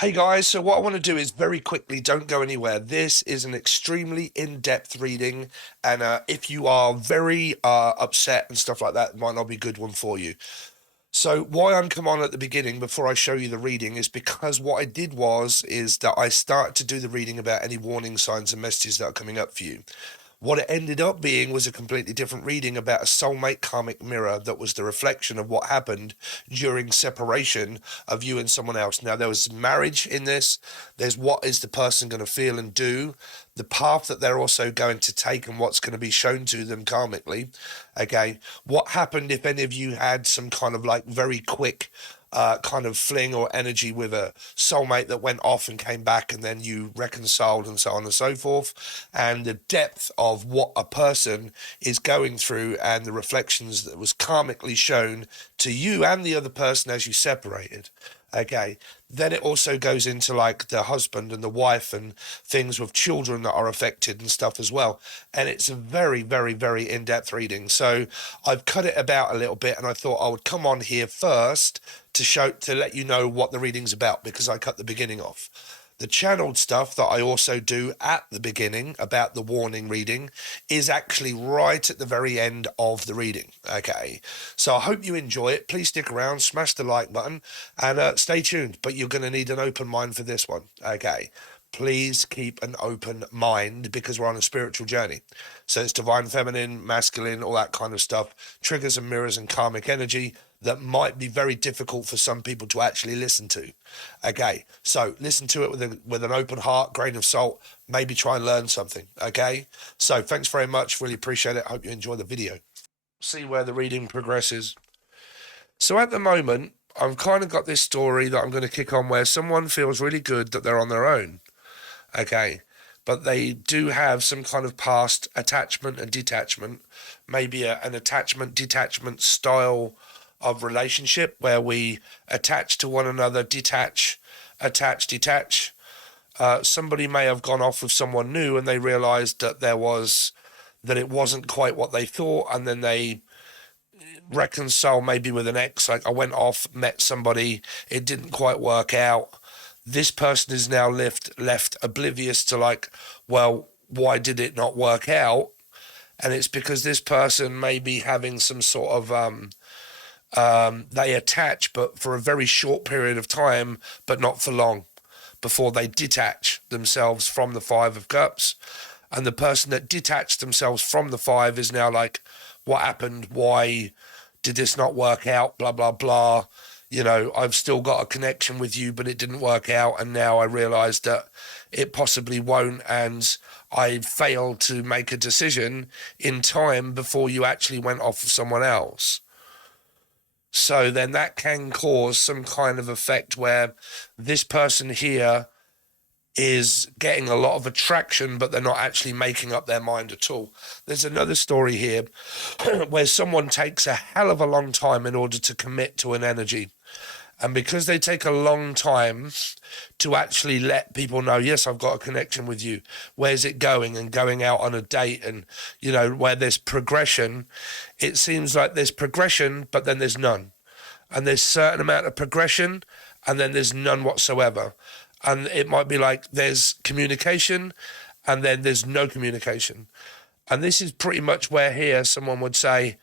Hey guys, so what I want to do is very quickly, don't go anywhere. This is an extremely in-depth reading, and if you are very upset and stuff like that, it might not be a good one for you. So why I'm come on at the beginning before I show you the reading is because what I did is that I started to do the reading about any warning signs and messages that are coming up for you. What it ended up being was a completely different reading about a soulmate karmic mirror that was the reflection of what happened during separation of you and someone else. Now, there was marriage in this. There's what is the person going to feel and do, the path that they're also going to take, and what's going to be shown to them karmically. Okay. What happened if any of you had some kind of like very quick kind of fling or energy with a soulmate that went off and came back, and then you reconciled and so on and so forth, and the depth of what a person is going through and the reflections that was karmically shown to you and the other person as you separated. Okay, then it also goes into like the husband and the wife and things with children that are affected and stuff as well. And it's a very, very, very in-depth reading. So I've cut it about a little bit, and I thought I would come on here first to let you know what the reading's about, because I cut the beginning off. The channeled stuff that I also do at the beginning about the warning reading is actually right at the very end of the reading. Okay, so I hope you enjoy it. Please stick around, smash the like button, and stay tuned. But you're going to need an open mind for this one. Okay, please keep an open mind because we're on a spiritual journey. So it's divine feminine, masculine, all that kind of stuff, triggers and mirrors and karmic energy that might be very difficult for some people to actually listen to. Okay, so listen to it with an open heart, grain of salt, maybe try and learn something. Okay, so thanks very much, really appreciate it. Hope you enjoy the video. See where the reading progresses. So at the moment, I've kind of got this story that I'm going to kick on where someone feels really good that they're on their own. Okay, but they do have some kind of past attachment and detachment, maybe an attachment detachment style of relationship where we attach to one another, detach, attach, detach. Somebody may have gone off with someone new and they realized that it wasn't quite what they thought, and then they reconcile maybe with an ex. Like, I went off, met somebody, it didn't quite work out. This person is now left oblivious to like, well, why did it not work out? And it's because this person may be having some sort of they attach, but for a very short period of time, but not for long, before they detach themselves from the Five of Cups. And the person that detached themselves from the Five is now like, what happened? Why did this not work out? Blah, blah, blah. You know, I've still got a connection with you, but it didn't work out. And now I realized that it possibly won't. And I failed to make a decision in time before you actually went off with someone else. So then that can cause some kind of effect where this person here is getting a lot of attraction, but they're not actually making up their mind at all. There's another story here where someone takes a hell of a long time in order to commit to an energy. And because they take a long time to actually let people know, yes, I've got a connection with you, where's it going, and going out on a date, and, you know, where there's progression, it seems like there's progression, but then there's none. And there's a certain amount of progression, and then there's none whatsoever. And it might be like there's communication, and then there's no communication. And this is pretty much where here someone would say,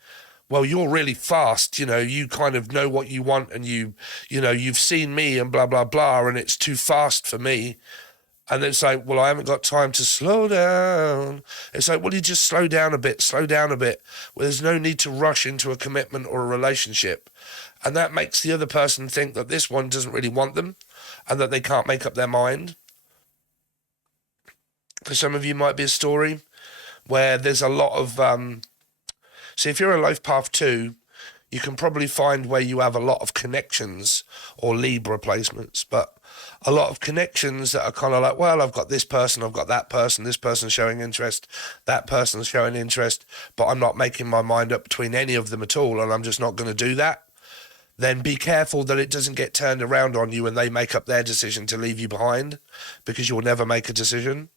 well, you're really fast, you know, you kind of know what you want, and you know, you've seen me and blah, blah, blah, and it's too fast for me. And it's like, well, I haven't got time to slow down. It's like, well, you just slow down a bit. Well, there's no need to rush into a commitment or a relationship. And that makes the other person think that this one doesn't really want them and that they can't make up their mind. For some of you, might be a story where there's a lot of so if you're a life path 2, you can probably find where you have a lot of connections or Libra placements, but a lot of connections that are kind of like, well, I've got this person, I've got that person, this person's showing interest, that person's showing interest, but I'm not making my mind up between any of them at all, and I'm just not going to do that. Then be careful that it doesn't get turned around on you and they make up their decision to leave you behind, because you'll never make a decision.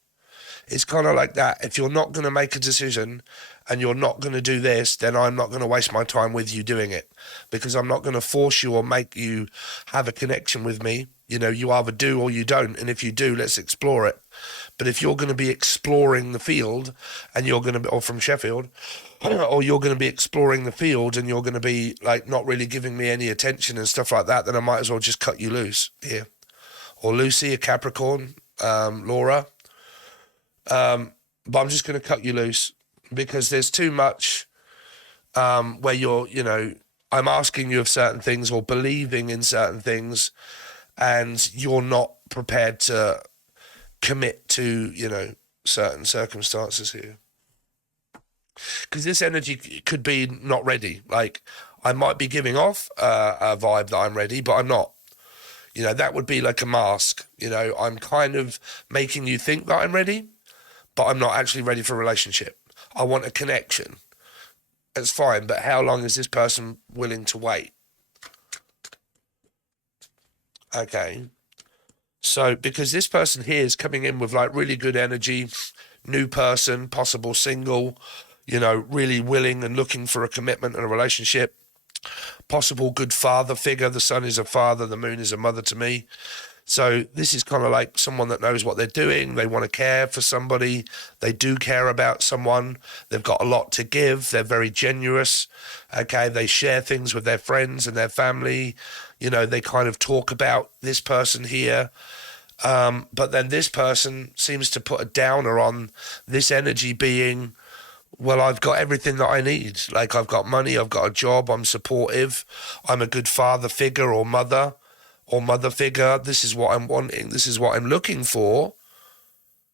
It's kind of like that. If you're not going to make a decision and you're not going to do this, then I'm not going to waste my time with you doing it, because I'm not going to force you or make you have a connection with me. You know, you either do or you don't. And if you do, let's explore it. But if you're going to be exploring the field and you're going to be, or from Sheffield, or you're going to be exploring the field and you're going to be like not really giving me any attention and stuff like that, then I might as well just cut you loose here. Or Lucy, a Capricorn, Laura. But I'm just going to cut you loose because there's too much where you're, you know, I'm asking you of certain things or believing in certain things and you're not prepared to commit to, you know, certain circumstances here. Because this energy could be not ready. Like, I might be giving off a vibe that I'm ready, but I'm not. You know, that would be like a mask. You know, I'm kind of making you think that I'm ready, but I'm not actually ready for a relationship. I want a connection. That's fine, but how long is this person willing to wait? Okay. So, because this person here is coming in with like really good energy, new person, possible single, you know, really willing and looking for a commitment and a relationship, possible good father figure. The sun is a father, the moon is a mother to me. So this is kind of like someone that knows what they're doing. They want to care for somebody. They do care about someone. They've got a lot to give. They're very generous. Okay, they share things with their friends and their family. You know, they kind of talk about this person here. But then this person seems to put a downer on this energy being, well, I've got everything that I need. Like, I've got money, I've got a job, I'm supportive, I'm a good father figure or mother figure. This is what I'm wanting. This is what I'm looking for.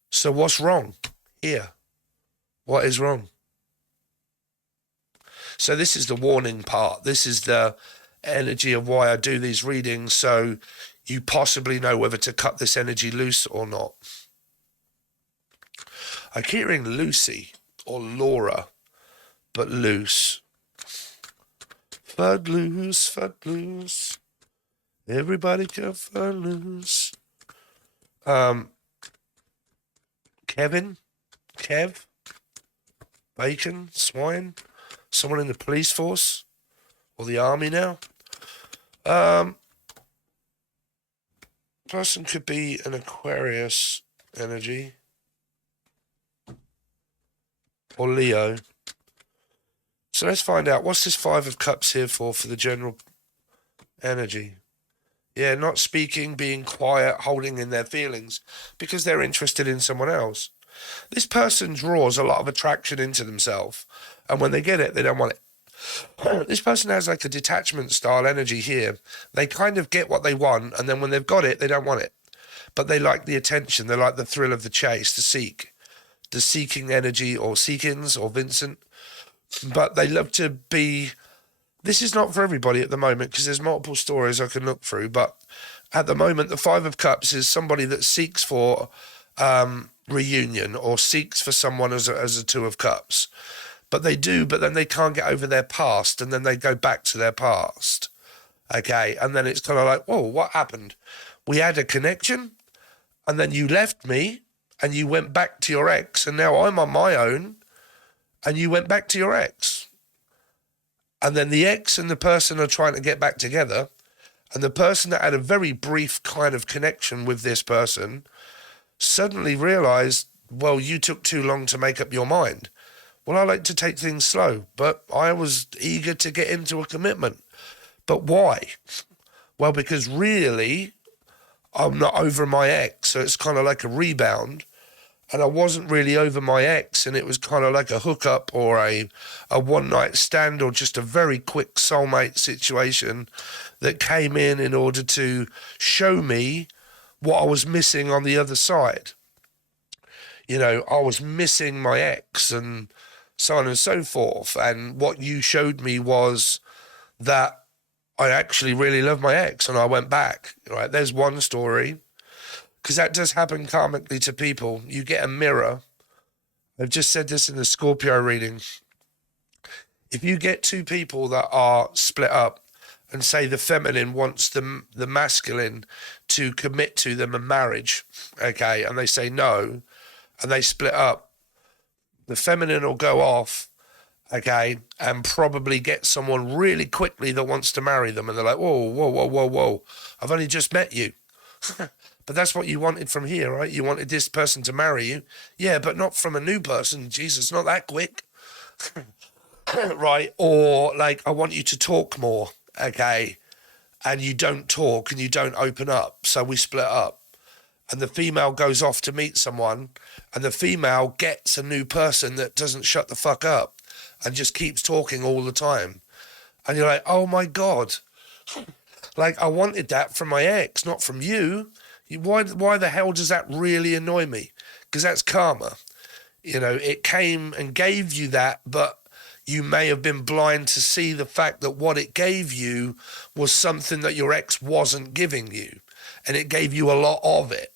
So what's wrong here? What is wrong? So this is the warning part. This is the energy of why I do these readings, so you possibly know whether to cut this energy loose or not. I keep hearing Lucy or Laura, but loose. Fud loose, fud loose. Everybody can fud loose. Kevin, Kev, Bacon, Swine, someone in the police force or the army now. Person could be an Aquarius energy or Leo. So let's find out, what's this Five of Cups here for the general energy? Yeah, not speaking, being quiet, holding in their feelings because they're interested in someone else. This person draws a lot of attraction into themselves, and when they get it, they don't want it. This person has like a detachment style energy here. They kind of get what they want, and then when they've got it, they don't want it. But they like the attention, they like the thrill of the chase, the seeking energy, or Seekins, or Vincent. But they love to be... This is not for everybody at the moment because there's multiple stories I can look through, but at the moment, the Five of Cups is somebody that seeks for reunion or seeks for someone as a Two of Cups. But they do, but then they can't get over their past, and then they go back to their past. Okay, and then it's kind of like, whoa, what happened? We had a connection, and then you left me, and you went back to your ex, and now I'm on my own, and you went back to your ex. And then the ex and the person are trying to get back together, and the person that had a very brief kind of connection with this person suddenly realised, well, you took too long to make up your mind. Well, I like to take things slow, but I was eager to get into a commitment. But why? Well, because really, I'm not over my ex, so it's kind of like a rebound. And I wasn't really over my ex, and it was kind of like a hookup or a one-night stand or just a very quick soulmate situation that came in order to show me what I was missing on the other side. You know, I was missing my ex and so on and so forth. And what you showed me was that I actually really love my ex, and I went back. Right, there's one story. Because that does happen karmically to people. You get a mirror. I've just said this in the Scorpio reading. If you get two people that are split up and say the feminine wants the masculine to commit to them in marriage, okay, and they say no, and they split up, the feminine will go off, okay, and probably get someone really quickly that wants to marry them. And they're like, whoa, whoa, whoa, whoa, whoa, I've only just met you. But that's what you wanted from here, right? You wanted this person to marry you. Yeah, but not from a new person. Jesus, not that quick. Right? Or like, I want you to talk more, okay? And you don't talk and you don't open up. So we split up. And the female goes off to meet someone, and the female gets a new person that doesn't shut the fuck up and just keeps talking all the time. And you're like, oh my God. Like, I wanted that from my ex, not from you. Why the hell does that really annoy me? Because that's karma. You know, it came and gave you that, but you may have been blind to see the fact that what it gave you was something that your ex wasn't giving you. And it gave you a lot of it.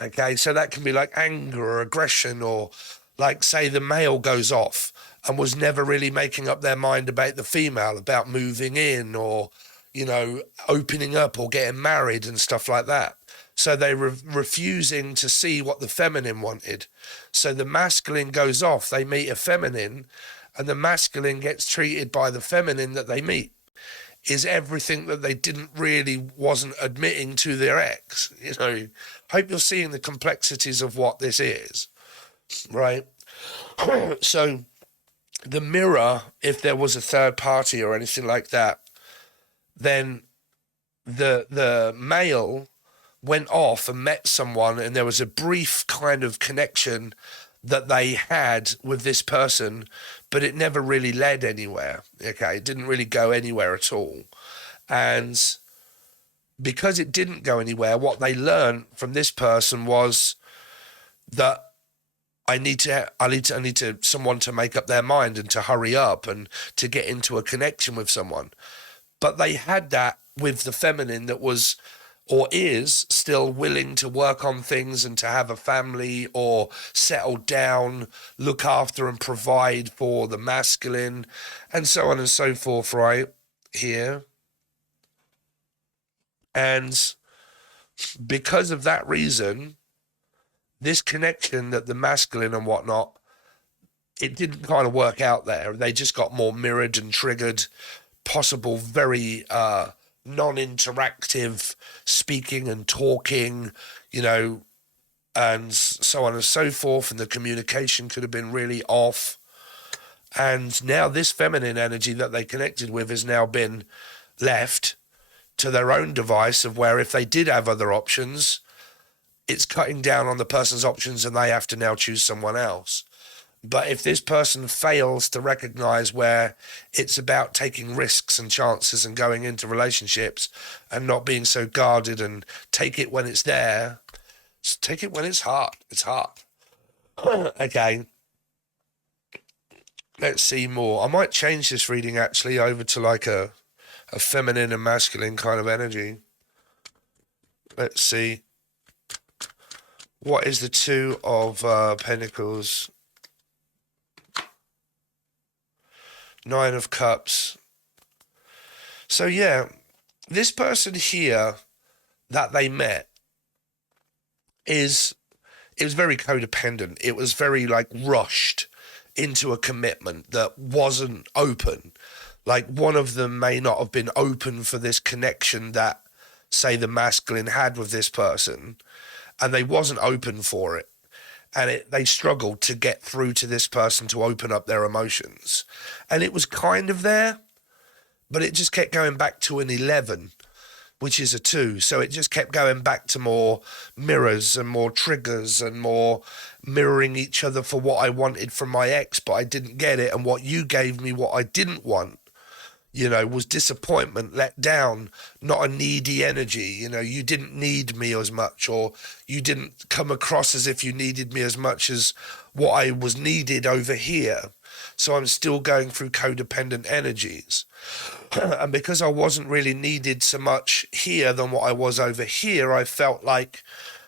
Okay, so that can be like anger or aggression, or like, say the male goes off and was never really making up their mind about the female, about moving in or, you know, opening up or getting married and stuff like that. So they refusing to see what the feminine wanted. So the masculine goes off, they meet a feminine, and the masculine gets treated by the feminine that they meet. Is everything that they wasn't admitting to their ex. You know, hope you're seeing the complexities of what this is, right? So the mirror, if there was a third party or anything like that, then the male went off and met someone, and there was a brief kind of connection that they had with this person, but it never really led anywhere. Okay, it didn't really go anywhere at all. And because it didn't go anywhere, what they learned from this person was that I need someone to make up their mind and to hurry up and to get into a connection with someone. But they had that with the feminine that was, or is still willing to work on things and to have a family or settle down, look after and provide for the masculine, and so on and so forth, right here. And because of that reason, this connection that the masculine and whatnot, it didn't kind of work out there. They just got more mirrored and triggered, possible very non-interactive speaking and talking, you know, and so on and so forth, and the communication could have been really off. And now this feminine energy that they connected with has now been left to their own device, of where if they did have other options, it's cutting down on the person's options and they have to now choose someone else. But if this person fails to recognize where it's about taking risks and chances and going into relationships and not being so guarded and take it when it's there, take it when it's hard. It's hard. Okay. Let's see more. I might change this reading actually over to like a feminine and masculine kind of energy. Let's see. What is the Two of Pentacles? Nine of Cups. So yeah, this person here that they met it was very codependent. It was very like rushed into a commitment that wasn't open. Like one of them may not have been open for this connection that, say, the masculine had with this person, and they wasn't open for it. And they struggled to get through to this person to open up their emotions. And it was kind of there, but it just kept going back to an 11, which is a 2. So it just kept going back to more mirrors and more triggers and more mirroring each other for what I wanted from my ex, but I didn't get it. And what you gave me, what I didn't want, you know, was disappointment, let down, not a needy energy. You know, you didn't need me as much, or you didn't come across as if you needed me as much as what I was needed over here. So I'm still going through codependent energies. And because I wasn't really needed so much here than what I was over here, I felt like,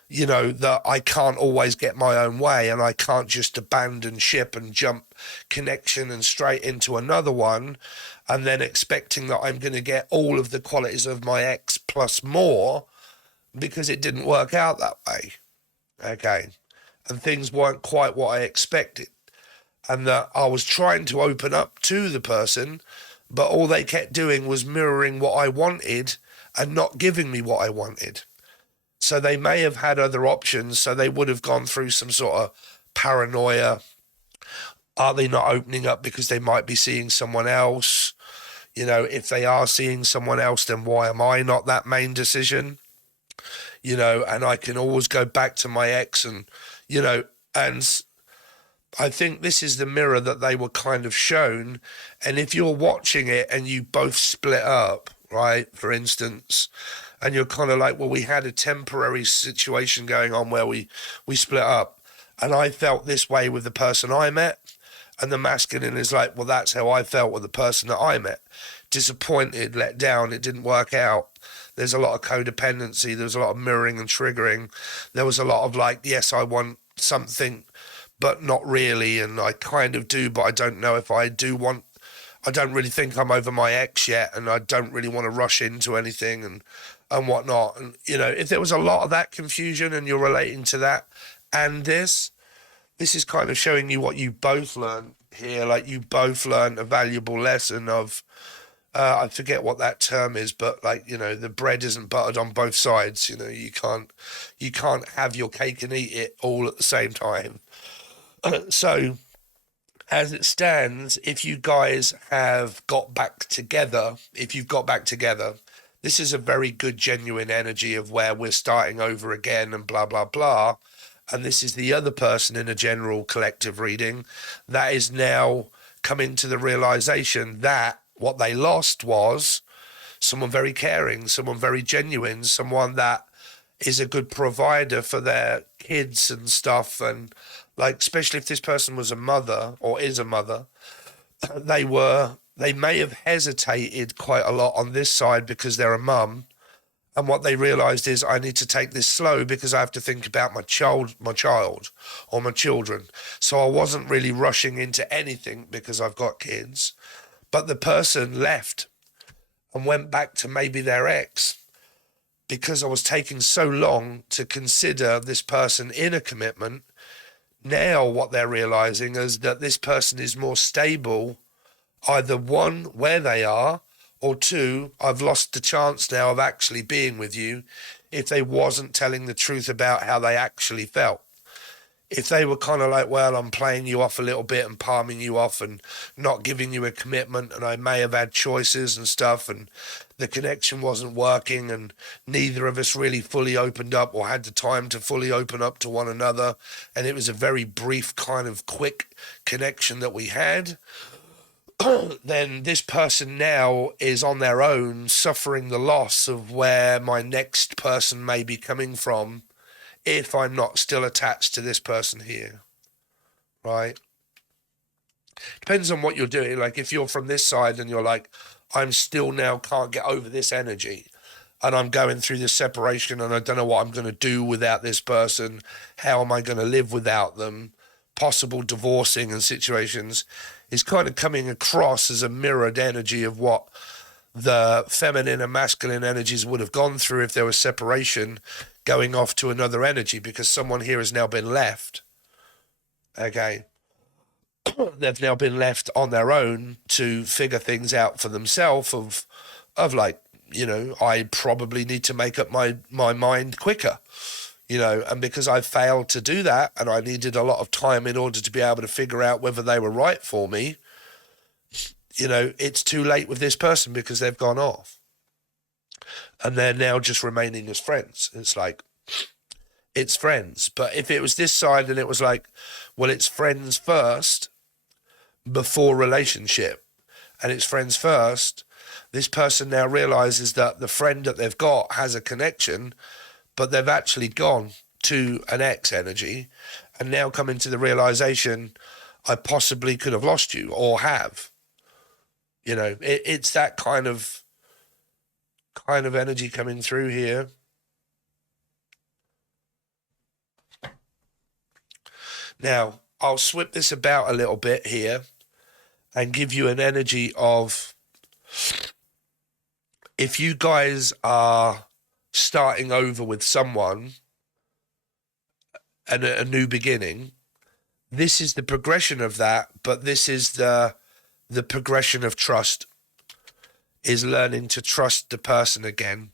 you know, that I can't always get my own way, and I can't just abandon ship and jump connection and straight into another one, and then expecting that I'm going to get all of the qualities of my ex plus more, because it didn't work out that way. Okay. and things weren't quite what I expected. And that I was trying to open up to the person, but all they kept doing was mirroring what I wanted and not giving me what I wanted. So they may have had other options, so they would have gone through some sort of paranoia. Are they not opening up because they might be seeing someone else? You know, if they are seeing someone else, then why am I not that main decision? You know, and I can always go back to my ex and, you know, and I think this is the mirror that they were kind of shown. And if you're watching it and you both split up, right, for instance, and you're kind of like, well, we had a temporary situation going on where we split up, and I felt this way with the person I met, and the masculine is like, well, that's how I felt with the person that I met. Disappointed, let down, it didn't work out. There's a lot of codependency, there's a lot of mirroring and triggering. There was a lot of like, yes, I want something, but not really, and I kind of do, but I don't know if I do want. I don't really think I'm over my ex yet, and I don't really want to rush into anything and whatnot. And, you know, if there was a lot of that confusion and you're relating to that and this is kind of showing you what you both learned here. Like, you both learned a valuable lesson of, I forget what that term is, but like, you know, the bread isn't buttered on both sides. You know, you can't have your cake and eat it all at the same time. So as it stands, if you guys have got back together, this is a very good, genuine energy of where we're starting over again and blah, blah, blah. And this is the other person in a general collective reading that is now coming to the realization that what they lost was someone very caring, someone very genuine, someone that is a good provider for their kids and stuff. And like, especially if this person was a mother or is a mother, they may have hesitated quite a lot on this side because they're a mum. And what they realized is, I need to take this slow because I have to think about my child or my children. So I wasn't really rushing into anything because I've got kids. But the person left and went back to maybe their ex because I was taking so long to consider this person in a commitment. Now what they're realizing is that this person is more stable, either one, where they are, or two, I've lost the chance now of actually being with you if they wasn't telling the truth about how they actually felt. If they were kind of like, well, I'm playing you off a little bit and palming you off and not giving you a commitment, and I may have had choices and stuff, and the connection wasn't working, and neither of us really fully opened up or had the time to fully open up to one another, and it was a very brief kind of quick connection that we had, then this person now is on their own, suffering the loss of where my next person may be coming from if I'm not still attached to this person here, right? Depends on what you're doing. Like, if you're from this side and you're like, I'm still now can't get over this energy, and I'm going through this separation and I don't know what I'm going to do without this person, how am I going to live without them, possible divorcing and situations, is kind of coming across as a mirrored energy of what the feminine and masculine energies would have gone through if there was separation, going off to another energy, because someone here has now been left. Okay. They've now been left on their own to figure things out for themselves of like, you know, I probably need to make up my mind quicker, you know, and because I failed to do that and I needed a lot of time in order to be able to figure out whether they were right for me, you know, it's too late with this person because they've gone off and they're now just remaining as friends. It's like, it's friends. But if it was this side and it was like, well, it's friends first before relationship, and it's friends first, this person now realizes that the friend that they've got has a connection, but they've actually gone to an ex energy and now coming to the realization, I possibly could have lost you or have. You know, it's that kind of energy coming through here. Now, I'll swip this about a little bit here and give you an energy of, if you guys are starting over with someone, and a new beginning. This is the progression of that, but this is the progression of trust, is learning to trust the person again,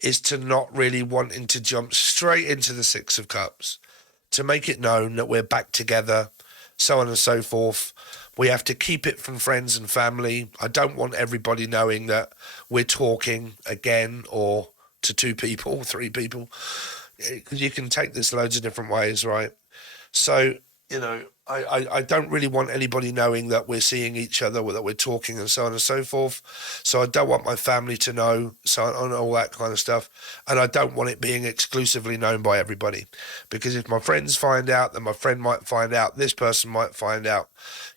is to not really wanting to jump straight into the Six of Cups, to make it known that we're back together, so on and so forth. We have to keep it from friends and family. I don't want everybody knowing that we're talking again, or to two people, three people, because you can take this loads of different ways, right? So, you know, I don't really want anybody knowing that we're seeing each other, that we're talking and so on and so forth. So I don't want my family to know, so on, all that kind of stuff. And I don't want it being exclusively known by everybody, because if my friends find out, then my friend might find out, this person might find out,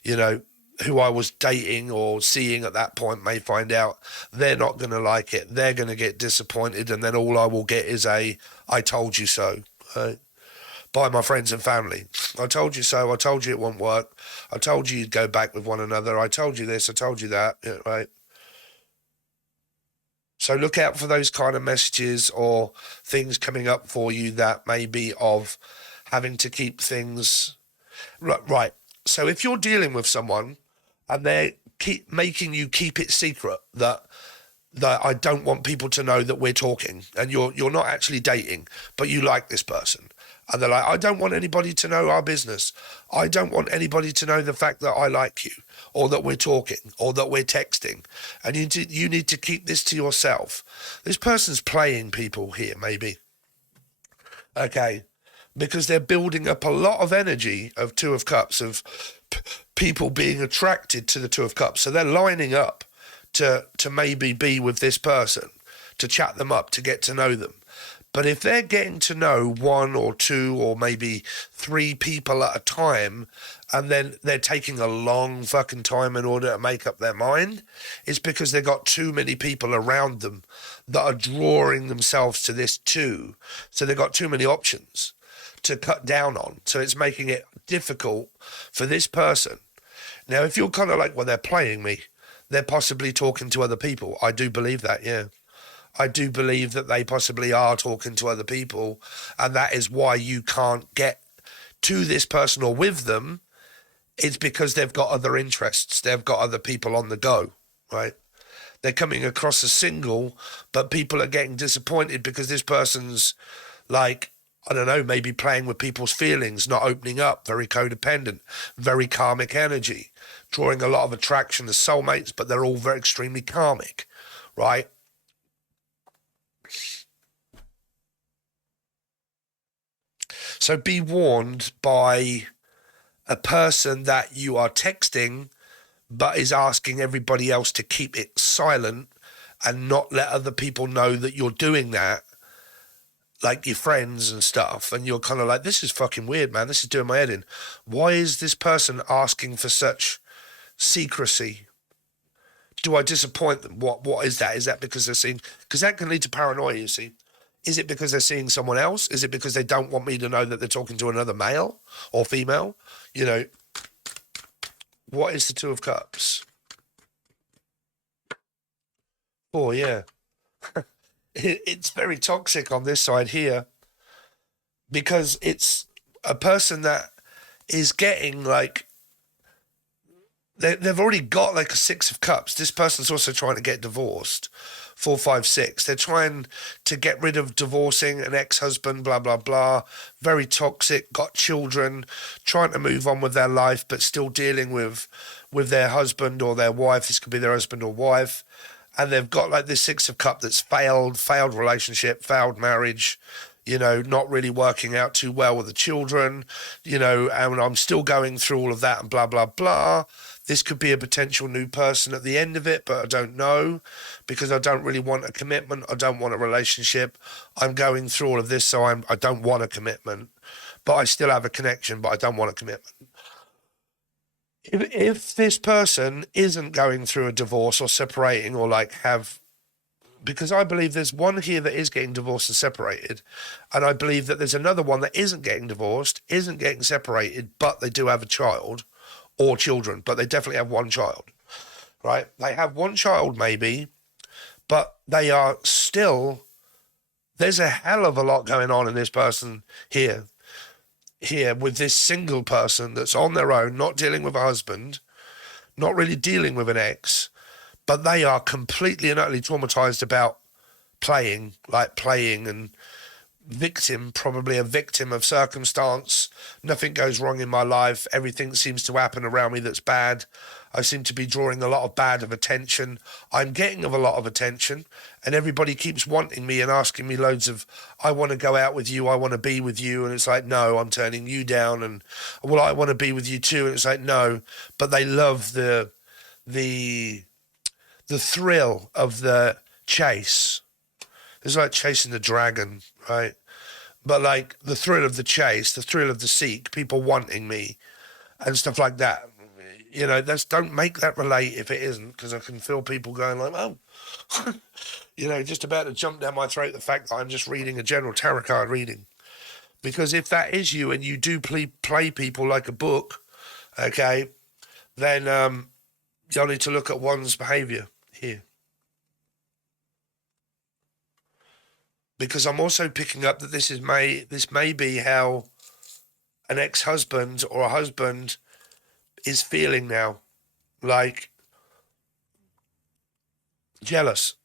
you know, who I was dating or seeing at that point may find out. They're not going to like it. They're going to get disappointed. And then all I will get is I told you so. By my friends and family. I told you so. I told you it won't work. I told you you'd go back with one another. I told you this. I told you that. Yeah, right. So look out for those kind of messages or things coming up for you that may be of having to keep things right. So if you're dealing with someone and they keep making you keep it secret, that I don't want people to know that we're talking, and you're not actually dating, but you like this person. And they're like, I don't want anybody to know our business. I don't want anybody to know the fact that I like you, or that we're talking, or that we're texting. And you need to keep this to yourself. This person's playing people here, maybe. Okay. Because they're building up a lot of energy of Two of Cups, of people being attracted to the Two of Cups. So they're lining up to maybe be with this person, to chat them up, to get to know them. But if they're getting to know one or two or maybe three people at a time, and then they're taking a long fucking time in order to make up their mind, it's because they've got too many people around them that are drawing themselves to this too. So they've got too many options to cut down on. So it's making it difficult for this person. Now, if you're kind of like, well, they're playing me, they're possibly talking to other people. I do believe that, yeah. I do believe that they possibly are talking to other people, and that is why you can't get to this person or with them. It's because they've got other interests. They've got other people on the go, right? They're coming across as single, but people are getting disappointed because this person's like, I don't know, maybe playing with people's feelings, not opening up, very codependent, very karmic energy, drawing a lot of attraction to soulmates, but they're all very extremely karmic, right? So be warned by a person that you are texting, but is asking everybody else to keep it silent and not let other people know that you're doing that, like your friends and stuff. And you're kind of like, this is fucking weird, man. This is doing my head in. Why is this person asking for such secrecy? Do I disappoint them? What is that? Is that because they're seeing? Because that can lead to paranoia, you see. Is it because they're seeing someone else? Is it because they don't want me to know that they're talking to another male or female? You know, what is the Two of Cups? Oh, yeah. It's very toxic on this side here, because it's a person that is getting like, they've already got like a Six of Cups. This person's also trying to get divorced. 4, 5, 6. They're trying to get rid of divorcing an ex-husband, blah, blah, blah. Very toxic, got children, trying to move on with their life, but still dealing with their husband or their wife. This could be their husband or wife. And they've got like this Six of Cups that's failed relationship, failed marriage, you know, not really working out too well with the children, you know, and I'm still going through all of that and blah, blah, blah. This could be a potential new person at the end of it, but I don't know, because I don't really want a commitment. I don't want a relationship. I'm going through all of this, so I don't want a commitment, but I still have a connection, but I don't want a commitment. If this person isn't going through a divorce or separating or like have, because I believe there's one here that is getting divorced and separated, and I believe that there's another one that isn't getting divorced, isn't getting separated, but they do have a child or children, but they definitely have one child, right? They have one child maybe, but they are still, there's a hell of a lot going on in this person here. here with this single person that's on their own, not dealing with a husband, not really dealing with an ex, but they are completely and utterly traumatized about playing and probably a victim of circumstance. Nothing goes wrong in my life. Everything seems to happen around me that's bad. I seem to be drawing a lot of attention. I'm getting a lot of attention, and everybody keeps wanting me and asking me loads of, I want to go out with you, I want to be with you, and it's like, no, I'm turning you down, and well, I want to be with you too, and it's like, no, but they love the thrill of the chase. It's like chasing the dragon, right? But like the thrill of the chase, the thrill of the seek, people wanting me and stuff like that. You know, don't make that relate if it isn't, because I can feel people going like, oh, you know, just about to jump down my throat the fact that I'm just reading a general tarot card reading. Because if that is you and you do play people like a book, okay, then you'll need to look at one's behaviour here. Because I'm also picking up that this may be how an ex-husband or a husband is feeling now, like jealous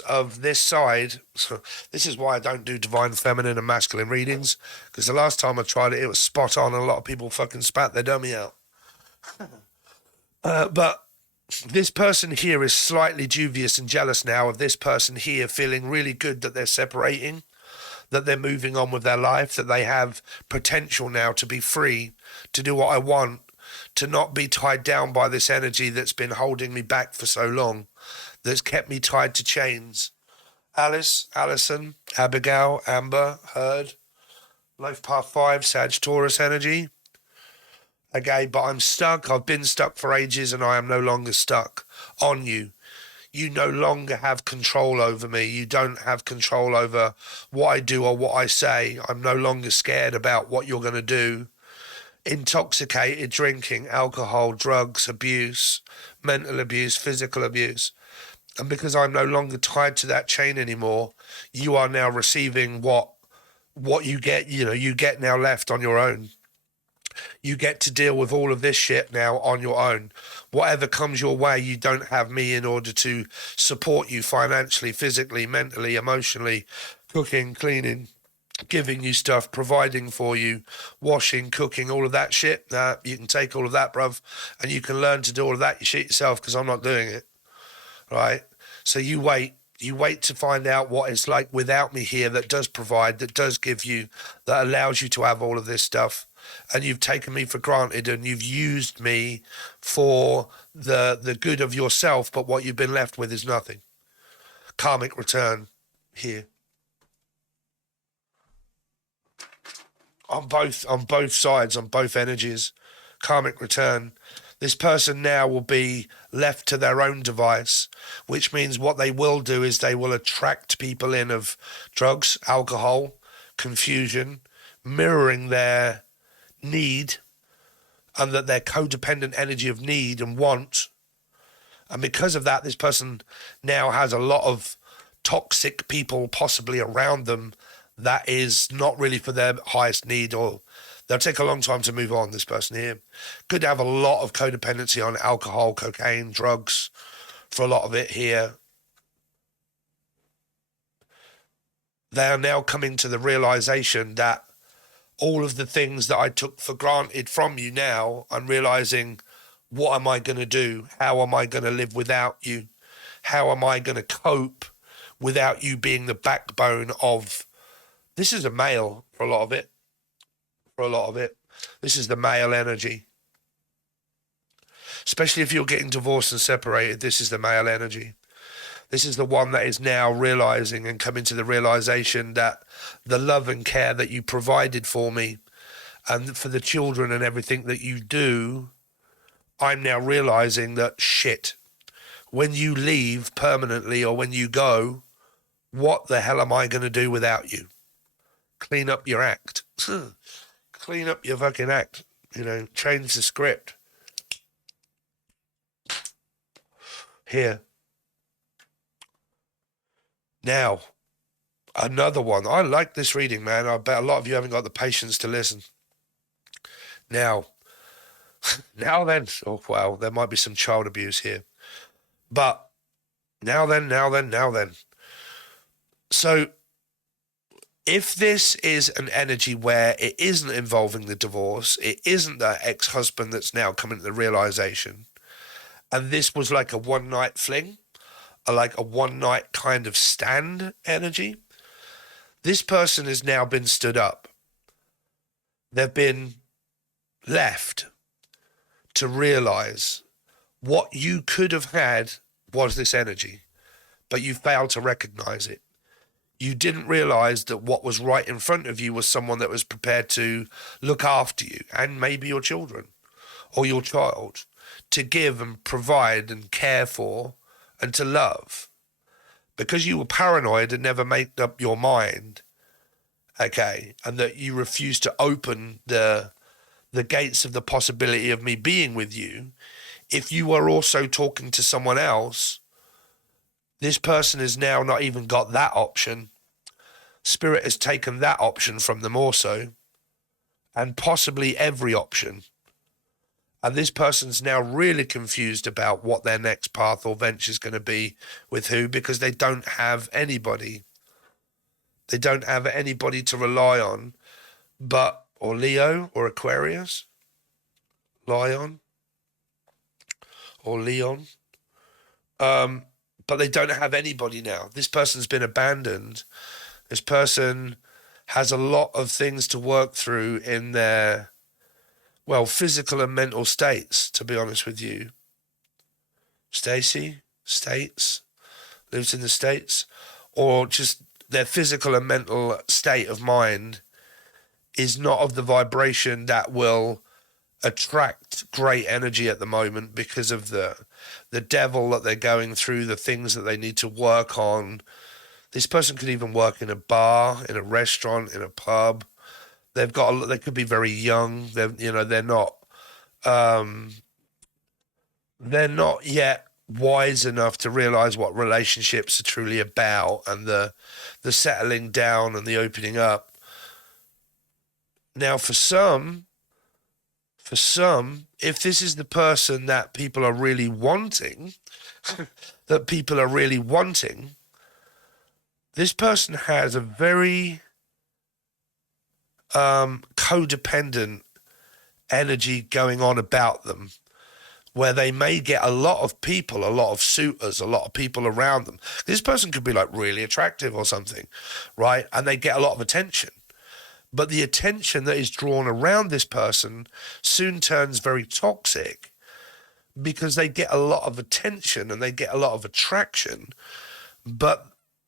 of this side. So this is why I don't do divine feminine and masculine readings, because the last time I tried it, it was spot on, and a lot of people fucking spat their dummy out. But this person here is slightly dubious and jealous now of this person here, feeling really good that they're separating, that they're moving on with their life, that they have potential now to be free, to do what I want, to not be tied down by this energy that's been holding me back for so long, that's kept me tied to chains. Alice, Alison, Abigail, Amber, Heard, Life Path 5, Sagittarius energy. Okay, but I'm stuck. I've been stuck for ages, and I am no longer stuck on you. You no longer have control over me. You don't have control over what I do or what I say. I'm no longer scared about what you're going to do. Intoxicated, drinking, alcohol, drugs, abuse, mental abuse, physical abuse. And because I'm no longer tied to that chain anymore, you are now receiving what you get, you get now left on your own. You get to deal with all of this shit now on your own. Whatever comes your way, you don't have me in order to support you financially, physically, mentally, emotionally, cooking, cleaning, giving you stuff, providing for you, washing, cooking, all of that shit. You can take all of that, bruv, and you can learn to do all of that shit yourself, because I'm not doing it, right? So you wait to find out what it's like without me here, that does provide, that does give you, that allows you to have all of this stuff. And you've taken me for granted, and you've used me for the good of yourself, but what you've been left with is nothing. Karmic return here. On both sides, on both energies. Karmic return. This person now will be left to their own device, which means what they will do is they will attract people in of drugs, alcohol, confusion, mirroring their need, and that their codependent energy of need and want. And because of that, this person now has a lot of toxic people possibly around them that is not really for their highest need, or they'll take a long time to move on, this person here. Could have a lot of codependency on alcohol, cocaine, drugs, for a lot of it here. They are now coming to the realization that all of the things that I took for granted from you now, I'm realizing, what am I going to do? How am I going to live without you? How am I going to cope without you being the backbone of... This is a male for a lot of it. This is the male energy. Especially if you're getting divorced and separated, this is the male energy. This is the one that is now realizing and coming to the realization that the love and care that you provided for me and for the children and everything that you do, I'm now realizing that shit, when you leave permanently or when you go, what the hell am I going to do without you? Clean up your act. Clean up your fucking act. Change the script. Here. Now, Another one. I like this reading, man. I bet a lot of you haven't got the patience to listen. Now, now then, oh wow, there might be some child abuse here. But now then. So if this is an energy where it isn't involving the divorce, it isn't the ex-husband that's now coming to the realization, and this was like a one-night fling, or like a one-night kind of stand energy, this person has now been stood up. They've been left to realize what you could have had was this energy, but you failed to recognize it. You didn't realize that what was right in front of you was someone that was prepared to look after you and maybe your children or your child, to give and provide and care for and to love. Because you were paranoid and never made up your mind, okay, and that you refused to open the gates of the possibility of me being with you. If you were also talking to someone else, this person has now not even got that option. Spirit has taken that option from them also, and possibly every option. And this person's now really confused about what their next path or venture is going to be with who, because they don't have anybody. They don't have anybody to rely on, but, or Leo or Aquarius, Lion or Leon. But they don't have anybody now. This person's been abandoned. This person has a lot of things to work through in their, well, physical and mental states, to be honest with you. Stacy, States, lives in the States, or just their physical and mental state of mind is not of the vibration that will attract great energy at the moment, because of the devil that they're going through, the things that they need to work on. This person could even work in a bar, in a restaurant, in a pub. They could be very young. They're not yet wise enough to realize what relationships are truly about, and the settling down and the opening up. Now, for some, if this is the person that people are really wanting, this person has a very codependent energy going on about them, where they may get a lot of people, a lot of suitors, a lot of people around them. This person could be like really attractive or something, right? And they get a lot of attention. But the attention that is drawn around this person soon turns very toxic, because they get a lot of attention and they get a lot of attraction, but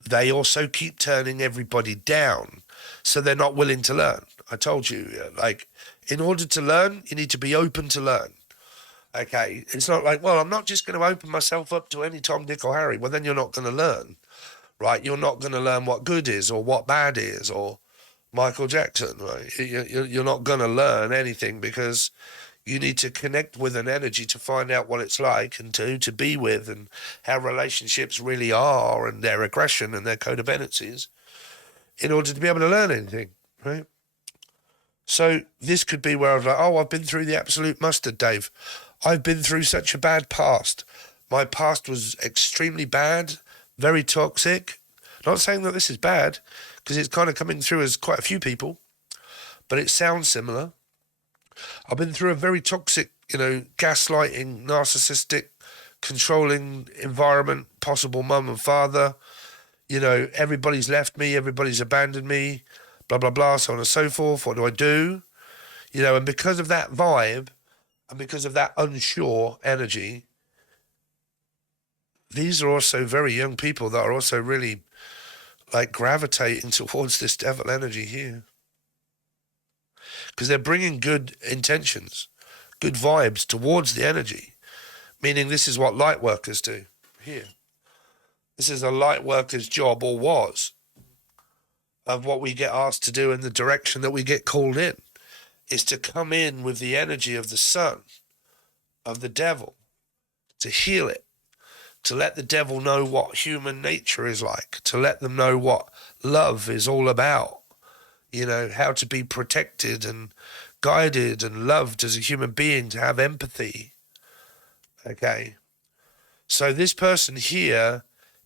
they also keep turning everybody down. So they're not willing to learn. I told you, like, in order to learn, you need to be open to learn. Okay, it's not like, well, I'm not just going to open myself up to any Tom, Dick or Harry. Well, then you're not going to learn, right? You're not going to learn what good is or what bad is, or Michael Jackson, right? You're not going to learn anything, because you need to connect with an energy to find out what it's like, and to be with, and how relationships really are, and their aggression and their codependencies, in order to be able to learn anything, right? So this could be where I was like, oh, I've been through the absolute mustard, Dave. I've been through such a bad past. My past was extremely bad, very toxic. Not saying that this is bad, because it's kind of coming through as quite a few people, but it sounds similar. I've been through a very toxic, gaslighting, narcissistic, controlling environment, possible mum and father. Everybody's left me, everybody's abandoned me, blah, blah, blah, so on and so forth. What do I do? And because of that vibe, and because of that unsure energy, these are also very young people that are also really like gravitating towards this devil energy here, because they're bringing good intentions, good vibes towards the energy, meaning this is what light workers do here. This is a light worker's job, or was, of what we get asked to do in the direction that we get called in, is to come in with the energy of the sun, of the devil, to heal it, to let the devil know what human nature is like, to let them know what love is all about, you know, how to be protected and guided and loved as a human being, to have empathy. Okay. So this person here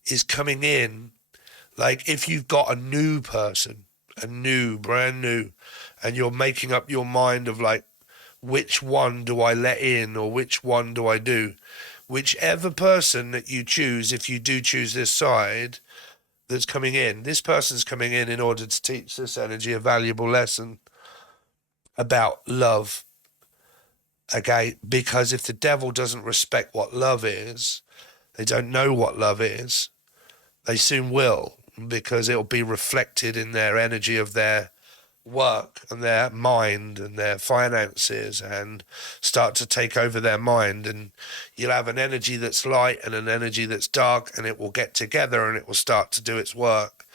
is coming in, like if you've got a new person, brand new, and you're making up your mind of like, which one do I let in or which one do I do? Whichever person that you choose, if you do choose this side that's coming in, this person's coming in order to teach this energy a valuable lesson about love. Okay, because if the devil doesn't respect what love is, they don't know what love is, they soon will, because it'll be reflected in their energy of their work and their mind and their finances, and start to take over their mind. And you'll have an energy that's light and an energy that's dark, and it will get together and it will start to do its work.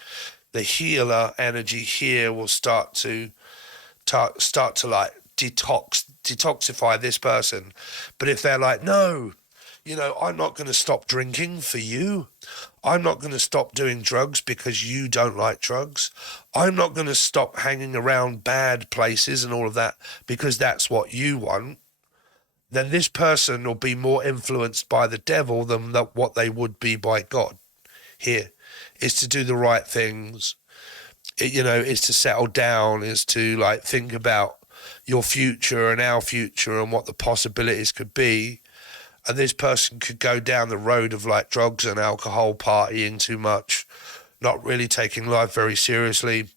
The healer energy here will start to like detoxify this person. But if they're like, no, you know, I'm not going to stop drinking for you. I'm not going to stop doing drugs because you don't like drugs. I'm not going to stop hanging around bad places and all of that because that's what you want. Then this person will be more influenced by the devil than what they would be by God. Here is to do the right things. You know, is to settle down, is to like think about your future and our future and what the possibilities could be. And this person could go down the road of like drugs and alcohol, partying too much, not really taking life very seriously,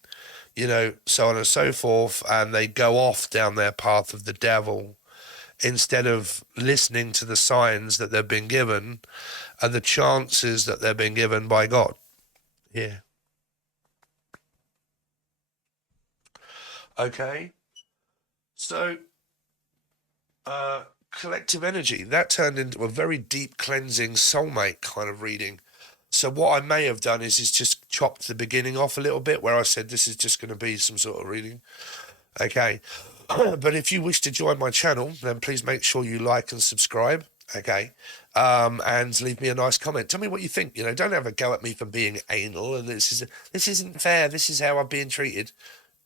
you know, so on and so forth. And they go off down their path of the devil instead of listening to the signs that they've been given and the chances that they've been given by God. Yeah. Okay. So, collective energy, that turned into a very deep cleansing soulmate kind of reading. So what I may have done is just chopped the beginning off a little bit, where I said this is just going to be some sort of reading. Okay. But if you wish to join my channel, then please make sure you like and subscribe. Okay. And leave me a nice comment. Tell me what you think. You know, don't have a go at me for being anal and this isn't fair. This is how I'm being treated.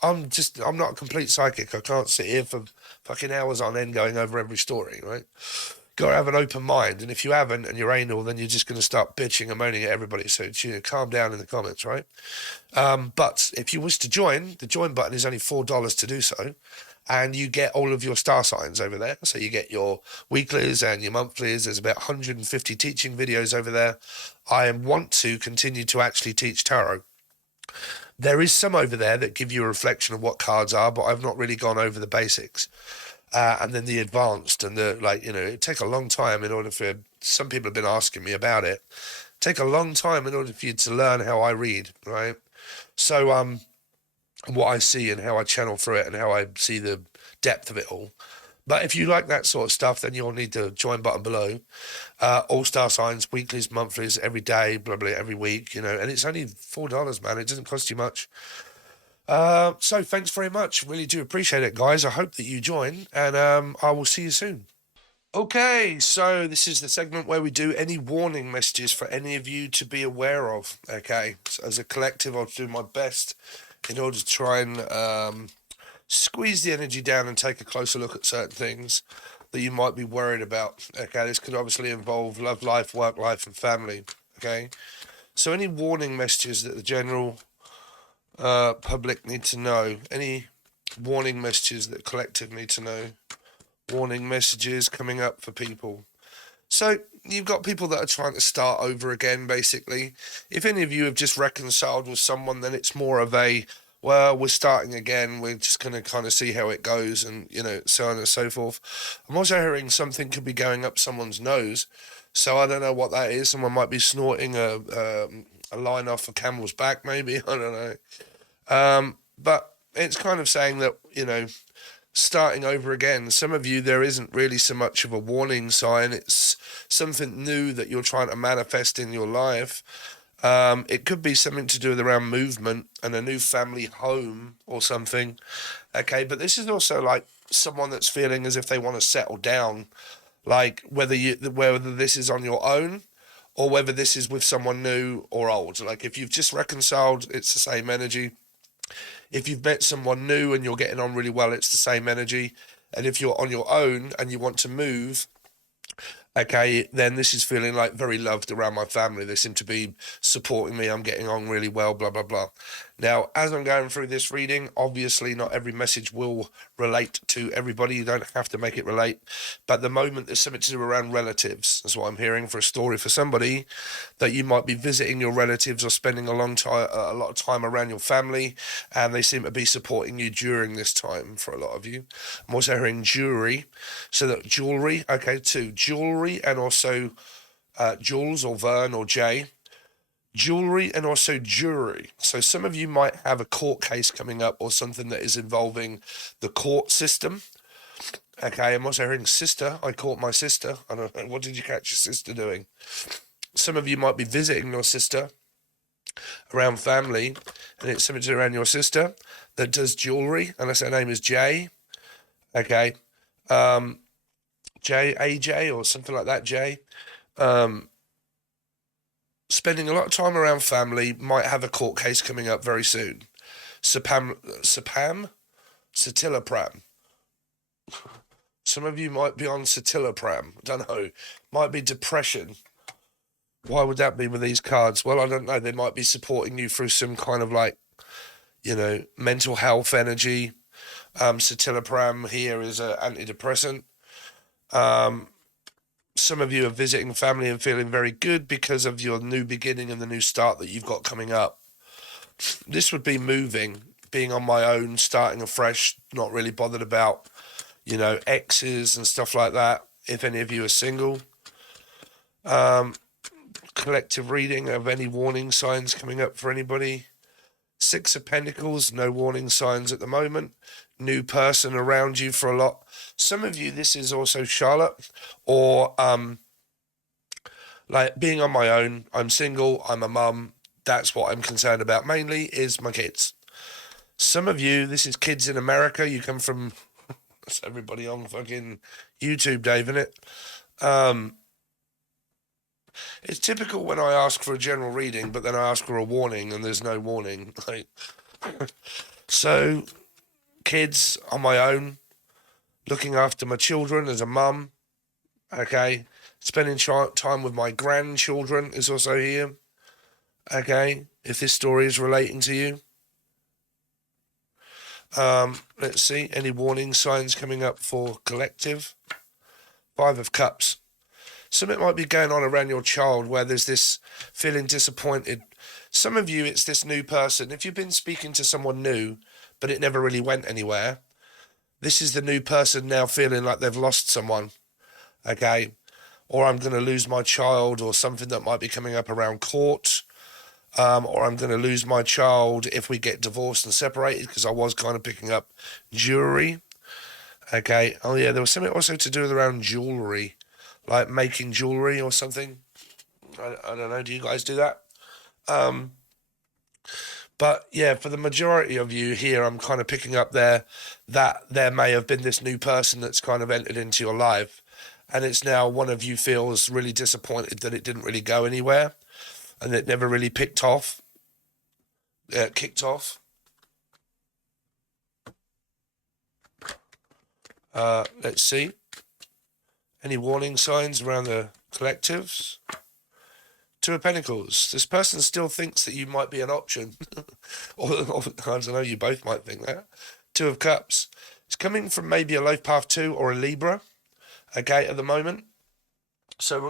I'm not a complete psychic. I can't sit here for fucking hours on end going over every story, right? Got to have an open mind. And if you haven't and you're anal, then you're just going to start bitching and moaning at everybody. So, you know, calm down in the comments, right? But if you wish to join, the join button is only $4 to do so. And you get all of your star signs over there. So you get your weeklies and your monthlies. There's about 150 teaching videos over there. I want to continue to actually teach tarot. There is some over there that give you a reflection of what cards are, but I've not really gone over the basics. And then the advanced and the, like, you know, it take a long time in order for, some people have been asking me about it. Take a long time in order for you to learn how I read, right? So, what I see and how I channel through it and how I see the depth of it all. But if you like that sort of stuff, then you'll need the join button below. All star signs, weeklies, monthlies, every day, blah, blah, every week, you know, and it's only $4, man. It doesn't cost you much. So thanks very much. Really do appreciate it, guys. I hope that you join, and I will see you soon. Okay, so this is the segment where we do any warning messages for any of you to be aware of. Okay, so as a collective, I'll do my best in order to try and squeeze the energy down and take a closer look at certain things that you might be worried about. Okay, this could obviously involve love life, work life, and family. Okay, so any warning messages that the general public need to know, any warning messages that collective need to know, warning messages coming up for people. So you've got people that are trying to start over again, basically. If any of you have just reconciled with someone, then it's more of a, well, we're starting again, we're just going to kind of see how it goes, and, you know, so on and so forth. I'm also hearing something could be going up someone's nose, so I don't know what that is. Someone might be snorting a line off a camel's back, maybe, I don't know. But it's kind of saying that, you know, starting over again. Some of you, there isn't really so much of a warning sign. It's something new that you're trying to manifest in your life. It could be something to do with around movement and a new family home or something. Okay, but this is also like someone that's feeling as if they want to settle down, like whether this is on your own or whether this is with someone new or old. Like if you've just reconciled, it's the same energy. If you've met someone new and you're getting on really well, it's the same energy. And if you're on your own and you want to move, okay, then this is feeling like very loved around my family. They seem to be supporting me. I'm getting on really well, blah, blah, blah. Now, as I'm going through this reading, obviously not every message will relate to everybody. You don't have to make it relate. But at the moment, there's something to do around relatives. That's what I'm hearing for a story for somebody, that you might be visiting your relatives or spending a lot of time around your family, and they seem to be supporting you during this time for a lot of you. I'm also hearing jewelry. So that jewelry, okay, too. Jewelry and also Jules or Vern or Jay. Jewelry and also jury. So some of you might have a court case coming up or something that is involving the court system. Okay, I'm also hearing sister. I caught my sister. I don't know. What did you catch your sister doing? Some of you might be visiting your sister around family, and it's something to do around your sister that does jewelry, unless her name is Jay. Okay. AJ or something like that, Jay. Spending a lot of time around family, might have a court case coming up very soon. Citalopram. Some of you might be on citalopram. Don't know. Might be depression. Why would that be with these cards? Well, I don't know. They might be supporting you through some kind of like, mental health energy. Citalopram here is an antidepressant. Some of you are visiting family and feeling very good because of your new beginning and the new start that you've got coming up. This would be moving, being on my own, starting afresh, not really bothered about, exes and stuff like that, if any of you are single. Collective reading of any warning signs coming up for anybody. Six of Pentacles, no warning signs at the moment. New person around you for a lot. Some of you, this is also Charlotte, or like being on my own. I'm single, I'm a mum. That's what I'm concerned about mainly, is my kids. Some of you, this is kids in America. You come from, that's everybody on fucking YouTube, Dave, isn't it? It's typical when I ask for a general reading, but then I ask for a warning and there's no warning. So, kids on my own, looking after my children as a mum, okay? Spending time with my grandchildren is also here, okay? If this story is relating to you. Let's see, any warning signs coming up for collective? Five of Cups. Something might be going on around your child where there's this feeling disappointed. Some of you, it's this new person. If you've been speaking to someone new, but it never really went anywhere, this is the new person now feeling like they've lost someone, okay? Or I'm going to lose my child, or something that might be coming up around court, or I'm going to lose my child if we get divorced and separated, because I was kind of picking up jewelry, okay? Oh yeah, there was something also to do with around jewelry, like making jewelry or something. I don't know, do you guys do that? But yeah, for the majority of you here, I'm kind of picking up there that there may have been this new person that's kind of entered into your life, and it's now one of you feels really disappointed that it didn't really go anywhere, and it never really kicked off. Let's see. Any warning signs around the collectives? Two of Pentacles. This person still thinks that you might be an option. or I don't know, you both might think that. Two of Cups. It's coming from maybe a Life Path 2 or a Libra, okay, at the moment. So